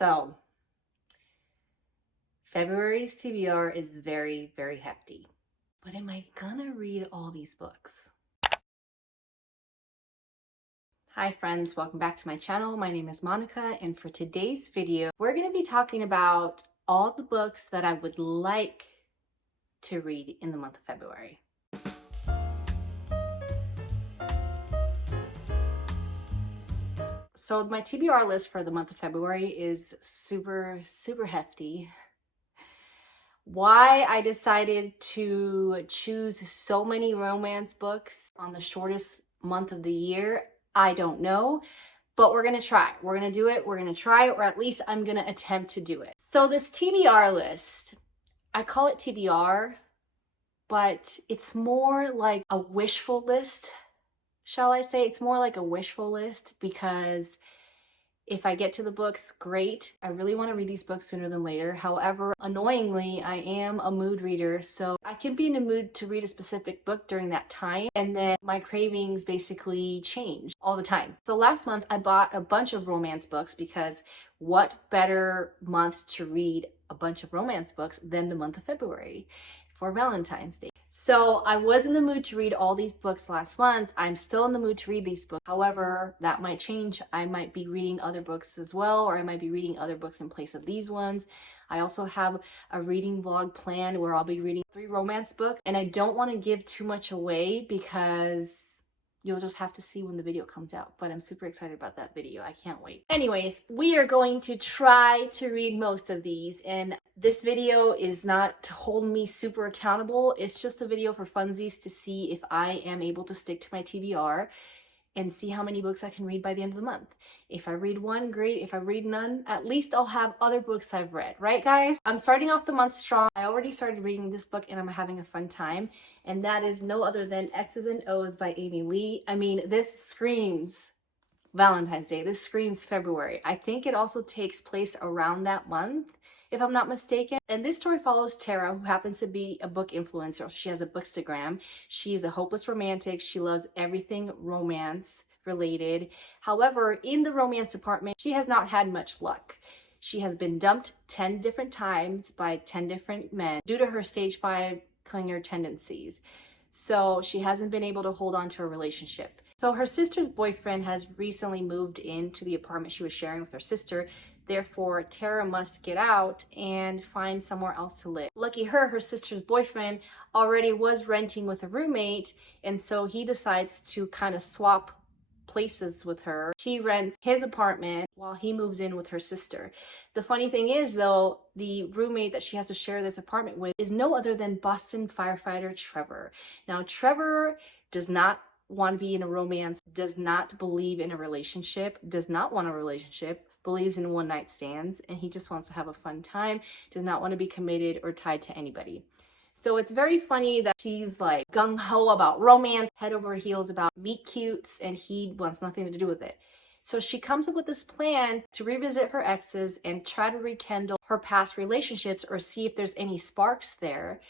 So, February's TBR is very, very hefty. But am I gonna read all these books? Hi friends, welcome back to my channel. My name is Monica, and for today's video, we're gonna be talking about all the books that I would like to read in the month of February. So my TBR list for the month of February is super hefty. Why I decided to choose so many romance books on the shortest month of the year, I don't know, but we're gonna try. We're gonna do it, we're gonna try, or at least I'm gonna attempt to do it. So this TBR list, I call it TBR, but it's more like a wishful list, shall I say? It's more like a wishful list because if I get to the books, great. I really want to read these books sooner than later. However, annoyingly, I am a mood reader, so I can be in a mood to read a specific book during that time, and then my cravings basically change all the time. So last month, I bought a bunch of romance books because what better month to read a bunch of romance books than the month of February for Valentine's Day. So I was in the mood to read all these books last month. I'm still in the mood to read these books. However, that might change. I might be reading other books as well, or I might be reading other books in place of these ones. I also have a reading vlog planned where I'll be reading 3 romance books, and I don't want to give too much away because you'll just have to see when the video comes out, but I'm super excited about that video. I can't wait. Anyways, we are going to try to read most of these, and this video is not to hold me super accountable. It's just a video for funsies to see if I am able to stick to my TBR and see how many books I can read by the end of the month. If I read one, great. If I read none, at least I'll have other books I've read, right guys? I'm starting off the month strong. I already started reading this book and I'm having a fun time, and that is no other than Exes and O's by Amy Lea. I mean, this screams Valentine's Day. This screams February. I think it also takes place around that month, if I'm not mistaken. And this story follows Tara, who happens to be a book influencer. She has a bookstagram. She's a hopeless romantic. She loves everything romance related. However, in the romance department, she has not had much luck. She has been dumped 10 different times by 10 different men due to her stage 5 clinger tendencies. So she hasn't been able to hold on to a relationship. So her sister's boyfriend has recently moved into the apartment she was sharing with her sister. Therefore, Tara must get out and find somewhere else to live. Lucky her sister's boyfriend already was renting with a roommate, and so he decides to kind of swap places with her. She rents his apartment while he moves in with her sister. The funny thing is, though, the roommate that she has to share this apartment with is no other than Boston firefighter Trevor. Now, Trevor does not want to be in a romance, does not believe in a relationship, does not want a relationship, believes in one-night stands, and he just wants to have a fun time, does not want to be committed or tied to anybody. So it's very funny that she's like gung-ho about romance, head over heels about meet cutes, and he wants nothing to do with it. So she comes up with this plan to revisit her exes and try to rekindle her past relationships or see if there's any sparks there.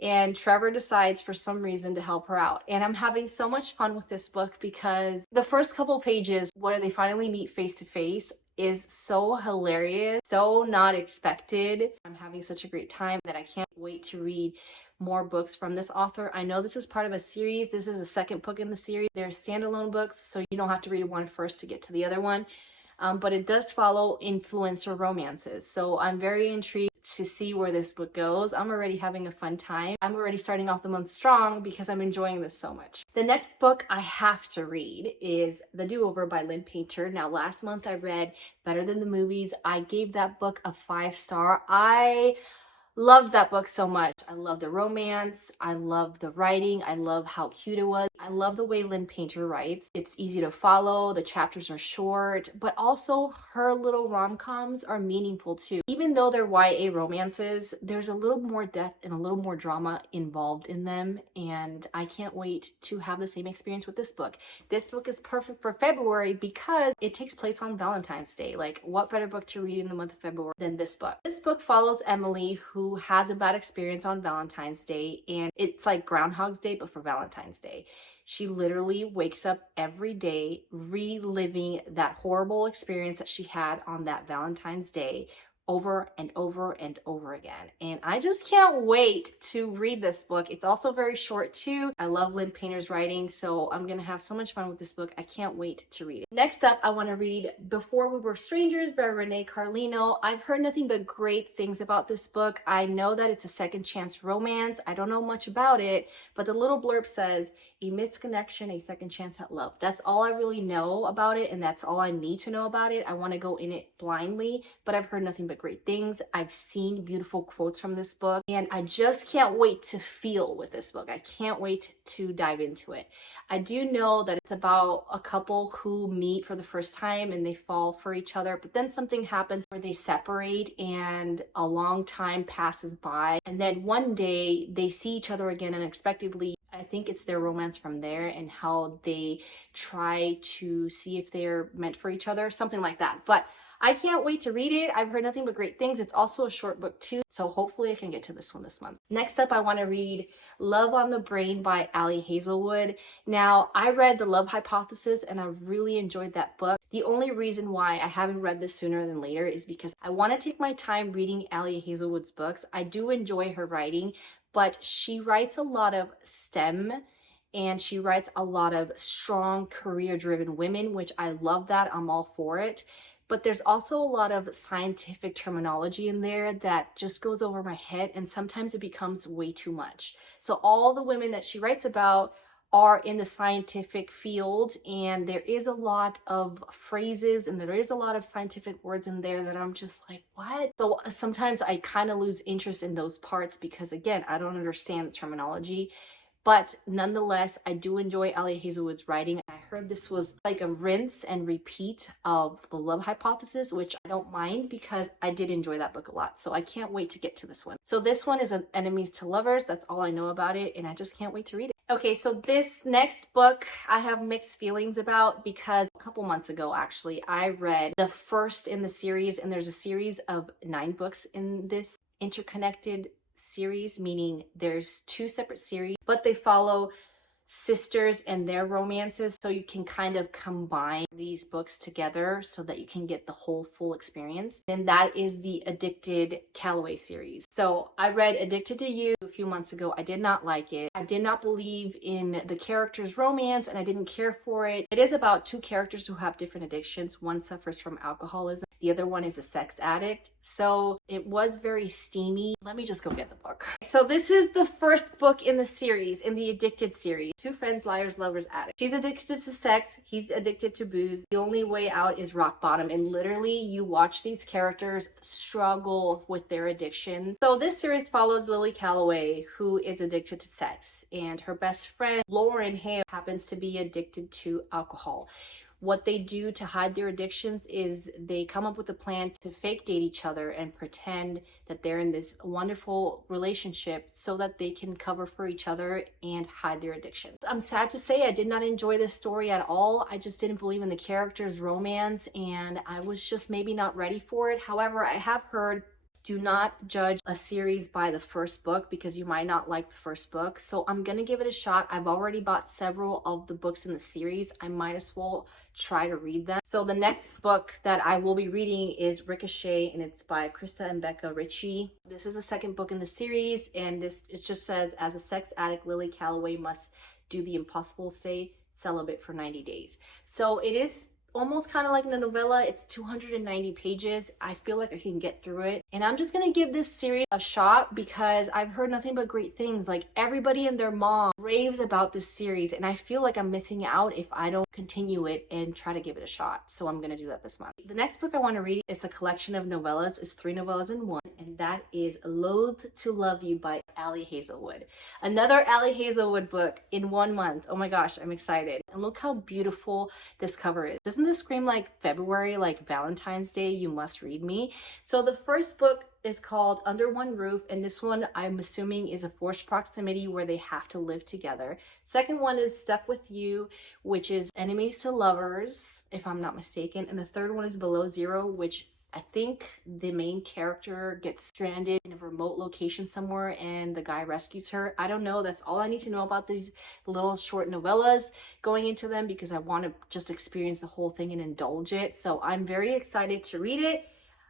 And Trevor decides for some reason to help her out. And I'm having so much fun with this book because the first couple pages where they finally meet face to face is so hilarious, so not expected. I'm having such a great time that I can't wait to read more books from this author. I know this is part of a series. This is the second book in the series. They're standalone books, so you don't have to read one first to get to the other one. But it does follow influencer romances. So I'm very intrigued to see where this book goes. I'm already having a fun time. I'm already starting off the month strong because I'm enjoying this so much. The next book I have to read is The Do-Over by Lynn. Now, last month I read Better Than the Movies. I gave that book a 5-star. I loved that book so much. I love the romance. I love the writing. I love how cute it was. I love the way Lynn writes. It's easy to follow. The chapters are short, but also her little rom-coms are meaningful too. Even though they're YA romances, there's a little more depth and a little more drama involved in them, and I can't wait to have the same experience with this book. This book is perfect for February because it takes place on Valentine's Day. Like, what better book to read in the month of February than this book? This book follows Emily, who who has a bad experience on Valentine's Day, and it's like Groundhog's Day, but for Valentine's Day. She literally wakes up every day reliving that horrible experience that she had on that Valentine's Day over and over and over again. And I just can't wait to read this book. It's also very short too. I love Lynn Painter's writing, so I'm gonna have so much fun with this book. I can't wait to read it. Next up, I want to read Before We Were Strangers by Renee Carlino. I've heard nothing but great things about this book. I know that it's a second chance romance. I don't know much about it, but the little blurb says, a misconnection, a second chance at love. That's all I really know about it, and that's all I need to know about it. I want to go in it blindly, but I've heard nothing but great things. I've seen beautiful quotes from this book, and I just can't wait to feel with this book. I can't wait to dive into it. I do know that it's about a couple who meet for the first time and they fall for each other, but then something happens where they separate and a long time passes by, and then one day they see each other again unexpectedly. I think it's their romance from there and how they try to see if they're meant for each other, something like that. But I can't wait to read it. I've heard nothing but great things. It's also a short book too, so hopefully I can get to this one this month. Next up, I want to read Love on the Brain by Hazelwood. Now, I read The Love Hypothesis and I really enjoyed that book. The only reason why I haven't read this sooner than later is because I want to take my time reading Hazelwood's books. I do enjoy her writing, but she writes a lot of STEM and she writes a lot of strong career-driven women, which I love that. I'm all for it. But there's also a lot of scientific terminology in there that just goes over my head, and sometimes it becomes way too much. So all the women that she writes about are in the scientific field, and there is a lot of phrases and there is a lot of scientific words in there that I'm just like, what? So sometimes I kind of lose interest in those parts because, again, I don't understand the terminology. But nonetheless, I do enjoy Hazelwood's writing. I heard this was like a rinse and repeat of The Love Hypothesis, which I don't mind because I did enjoy that book a lot. So I can't wait to get to this one. So this one is an Enemies to Lovers. That's all I know about it, and I just can't wait to read it. Okay, so this next book I have mixed feelings about because a couple months ago, actually, I read the first in the series, and there's a series of 9 books in this interconnected series, meaning there's 2 separate series, but they follow sisters and their romances, so you can kind of combine these books together so that you can get the whole full experience. And that is the Addicted Calloway series. So I read Addicted to You a few months ago. I did not like it. I did not believe in the characters' romance and I didn't care for it. It is about 2 characters who have different addictions. One suffers from alcoholism, the other one is a sex addict. So it was very steamy. Let me just go get the book. So this is the first book in the series, in the Addicted series. 2 friends, liars, lovers, addicts. She's addicted to sex. He's addicted to booze. The only way out is rock bottom. And literally you watch these characters struggle with their addictions. So this series follows Lily Calloway, who is addicted to sex. And her best friend, Lauren Hale, happens to be addicted to alcohol. What they do to hide their addictions is they come up with a plan to fake date each other and pretend that they're in this wonderful relationship so that they can cover for each other and hide their addictions. I'm sad to say I did not enjoy this story at all. I just didn't believe in the characters' romance and I was just maybe not ready for it. However, I have heard, do not judge a series by the first book because you might not like the first book. So I'm gonna give it a shot. I've already bought several of the books in the series. I might as well try to read them. So the next book that I will be reading is Ricochet, and it's by Krista and Becca Ritchie. This is the second book in the series, and it just says, as a sex addict, Lily Calloway must do the impossible, stay celibate for 90 days. So it is almost kind of like the novella. It's 290 pages. I feel like I can get through it. And I'm just gonna give this series a shot because I've heard nothing but great things. Like everybody and their mom raves about this series and I feel like I'm missing out if I don't continue it and try to give it a shot. So I'm gonna do that this month. The next book I want to read is a collection of novellas. It's 3 novellas in one, and that is Loathe to Love You by Hazelwood. Another Hazelwood book in 1 month. Oh my gosh, I'm excited. And look how beautiful this cover is. Doesn't this scream like February, like Valentine's Day, you must read me? So the first book is called Under One Roof, and this one I'm assuming is a forced proximity where they have to live together. Second one is Stuck With You, which is enemies to lovers, if I'm not mistaken. And the third one is Below Zero, which I think the main character gets stranded in a remote location somewhere and the guy rescues her. I don't know. That's all I need to know about these little short novellas going into them, because I want to just experience the whole thing and indulge it. So I'm very excited to read it.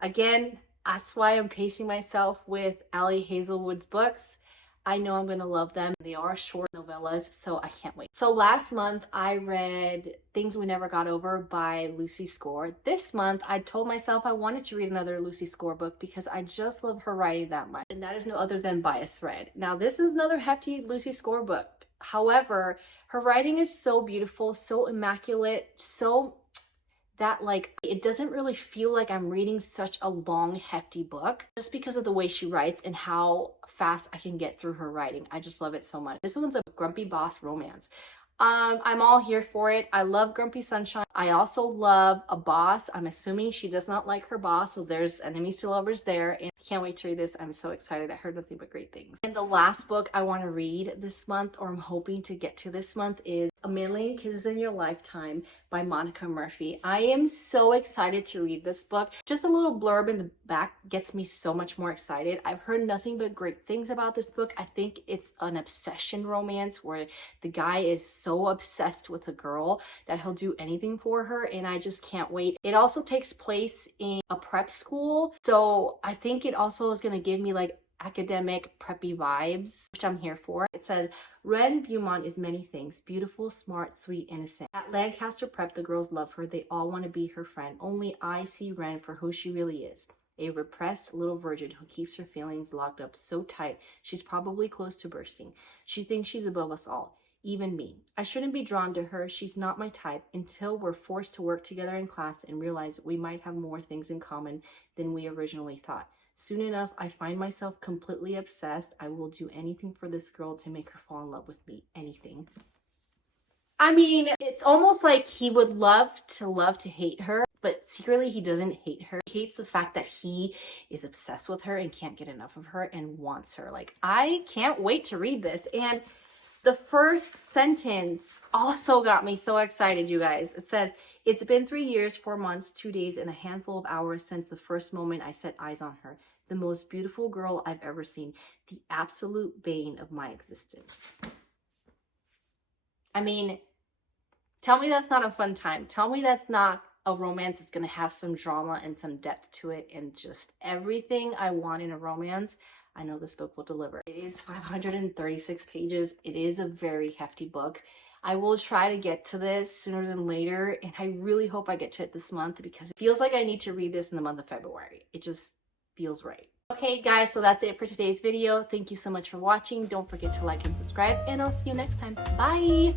Again, that's why I'm pacing myself with Hazelwood's books. I know I'm going to love them. They are short novellas, so I can't wait. So last month I read Things We Never Got Over by Lucy Score. This month I told myself I wanted to read another Lucy Score book because I just love her writing that much. And that is no other than By a Thread. Now this is another hefty Lucy Score book. However, her writing is so beautiful, so immaculate, so that like it doesn't really feel like I'm reading such a long hefty book, just because of the way she writes and how fast I can get through her writing. I just love it so much. This one's a grumpy boss romance. I'm all here for it. I love Grumpy Sunshine. I also love a boss. I'm assuming she does not like her boss, so there's enemies to lovers there, and I can't wait to read this. I'm so excited. I heard nothing but great things. And the last book I want to read this month, or I'm hoping to get to this month, is A Million Kisses in Your Lifetime by Monica Murphy. I am so excited to read this book. Just a little blurb in the back gets me so much more excited. I've heard nothing but great things about this book. I think it's an obsession romance where the guy is so obsessed with a girl that he'll do anything for her, and I just can't wait. It also takes place in a prep school, so I think it also is going to give me like academic preppy vibes, which I'm here for. It says, Ren Beaumont is many things: beautiful, smart, sweet, innocent. At Lancaster Prep, the girls love her. They all want to be her friend. Only I see Ren for who she really is. A repressed little virgin who keeps her feelings locked up so tight she's probably close to bursting. She thinks she's above us all, even me. I shouldn't be drawn to her. She's not my type, until we're forced to work together in class and realize we might have more things in common than we originally thought. Soon enough, I find myself completely obsessed. I will do anything for this girl to make her fall in love with me. Anything. I mean, it's almost like he would love to hate her, but secretly he doesn't hate her. He hates the fact that he is obsessed with her and can't get enough of her and wants her. Like, I can't wait to read this. And the first sentence also got me so excited, you guys. It says, it's been 3 years, 4 months, 2 days, and a handful of hours since the first moment I set eyes on her. The most beautiful girl I've ever seen. The absolute bane of my existence. I mean, tell me that's not a fun time. Tell me that's not a romance that's going to have some drama and some depth to it and just everything I want in a romance. I know this book will deliver. It is 536 pages. It is a very hefty book. I will try to get to this sooner than later, and I really hope I get to it this month because it feels like I need to read this in the month of February. It just feels right. Okay guys, so that's it for today's video. Thank you so much for watching. Don't forget to like and subscribe, and I'll see you next time. Bye!